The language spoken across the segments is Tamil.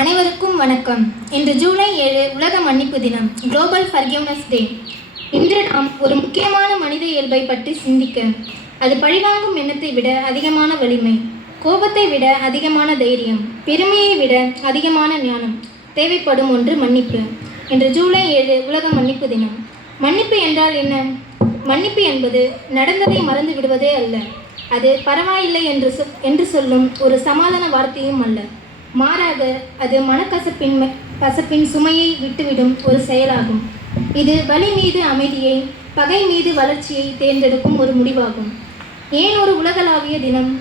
அனைவருக்கும் வணக்கம். இன்று ஜூலை ஏழு உலக மன்னிப்பு தினம் குளோபல் ஃபர்கிவ்னஸ் டே இன்று நாம் ஒரு முக்கியமான மனித இயல்பை பற்றி சிந்திக்க அது பழிவாங்கும் எண்ணத்தை விட அதிகமான வலிமை கோபத்தை விட அதிகமான தைரியம் பெருமையை விட அதிகமான ஞானம் தேவைப்படும் ஒன்று மன்னிப்பு. இன்று ஜூலை ஏழு உலக மன்னிப்பு தினம். மன்னிப்பு என்றால் என்ன? மன்னிப்பு என்பது நடந்ததை மறந்து விடுவதே அல்ல. அது பரவாயில்லை என்று சொ- என்று சொல்லும் ஒரு சமாதான வார்த்தையும் அல்ல. மாறாக அது மனக்கசப்பின் கசப்பின் சுமையை விட்டுவிடும் ஒரு செயலாகும். இது வலி மீது அமைதியை பகை மீது வளர்ச்சியை தேர்ந்தெடுக்கும் ஒரு முடிவாகும். ஏன் ஒரு உலகளாவிய தினம்?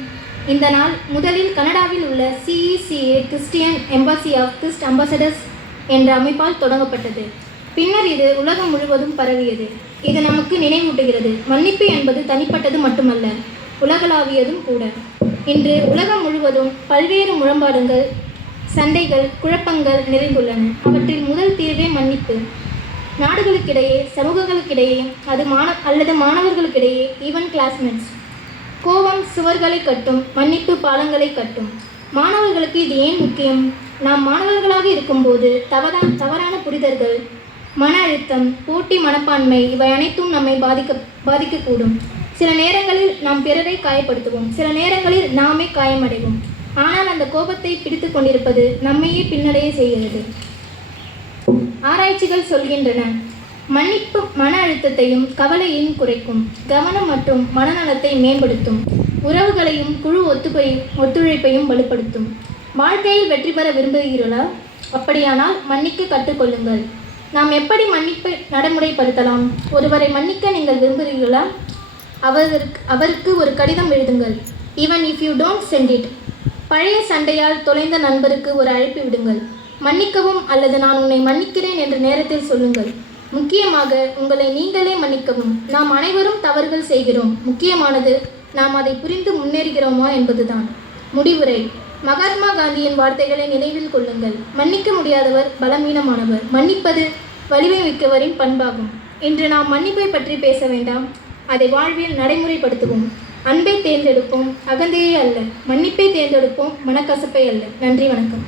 இந்த நாள் முதலில் கனடாவில் உள்ள CECA Christian Embassy of Christ Ambassadors என்ற அமைப்பால் தொடங்கப்பட்டது. பின்னர் இது உலகம் முழுவதும் பரவியது. இது நமக்கு நினைவூட்டுகிறது. மன்னிப்பு என்பது தனிப்பட்டது மட்டுமல்ல உலகளாவியதும் கூட. இன்று உலகம் முழுவதும் பல்வேறு முரண்பாடுகள் சண்டைகள் குழப்பங்கள் நிறைந்துள்ளன. அவற்றில் முதல் தீர்வே மன்னிப்பு. நாடுகளுக்கிடையே சமூகங்களுக்கிடையே அது மாண அல்லது மாணவர்களுக்கிடையே ஈவன் கிளாஸ்மேட்ஸ் கோபம் சுவர்களை கட்டும் மன்னிப்பு பாலங்களை கட்டும். மாணவர்களுக்கு இது ஏன் முக்கியம்? நாம் மாணவர்களாக இருக்கும்போது தவறா தவறான புரிதல்கள் மன அழுத்தம் போட்டி மனப்பான்மை இவை அனைத்தும் நம்மை பாதிக்க பாதிக்கக்கூடும். சில நேரங்களில் நாம் பிறரை காயப்படுத்துவோம். சில நேரங்களில் நாமே காயமடைவோம். ஆனால் அந்த கோபத்தை பிடித்து கொண்டிருப்பது நம்மையே பின்னடைய செய்கிறது. ஆராய்ச்சிகள் சொல்கின்றன. மன்னிப்பு மன அழுத்தத்தையும் கவலையையும் குறைக்கும். கவனம் மற்றும் மனநலத்தை மேம்படுத்தும். உறவுகளையும் குழு ஒத்துப்பை ஒத்துழைப்பையும் வலுப்படுத்தும். வாழ்க்கையில் வெற்றி பெற விரும்புகிறீர்களா? அப்படியானால் மன்னிக்க கற்றுக்கொள்ளுங்கள். நாம் எப்படி மன்னிப்பை நடைமுறைப்படுத்தலாம்? ஒருவரை மன்னிக்க நீங்கள் விரும்புகிறீர்களா? அவருக்கு அவருக்கு ஒரு கடிதம் எழுதுங்கள். Even if you don't send it பழைய சண்டையால் தொலைந்த நண்பருக்கு ஒரு அழைப்பு விடுங்கள். மன்னிக்கவும் அல்லது நான் உன்னை மன்னிக்கிறேன் என்ற நேரத்தில் சொல்லுங்கள். முக்கியமாக உங்களை நீங்களே மன்னிக்கவும். நாம் அனைவரும் தவறுகள் செய்கிறோம். முக்கியமானது நாம் அதை புரிந்து முன்னேறுகிறோமா என்பதுதான். முடிவுரை. மகாத்மா காந்தியின் வார்த்தைகளை நினைவில் கொள்ளுங்கள். மன்னிக்க முடியாதவர் பலவீனமானவர். மன்னிப்பது வலிமை மிக்கவரின் பண்பாகும். இன்று நாம் மன்னிப்பை பற்றி பேச வேண்டாம். அதை வாழ்வில் நடைமுறைப்படுத்துவோம். அன்பை தேர்ந்தெடுப்போம். அகந்தையை அல்ல. மன்னிப்பை தேர்ந்தெடுப்போம். மனக்கசப்பை அல்ல. நன்றி வணக்கம்.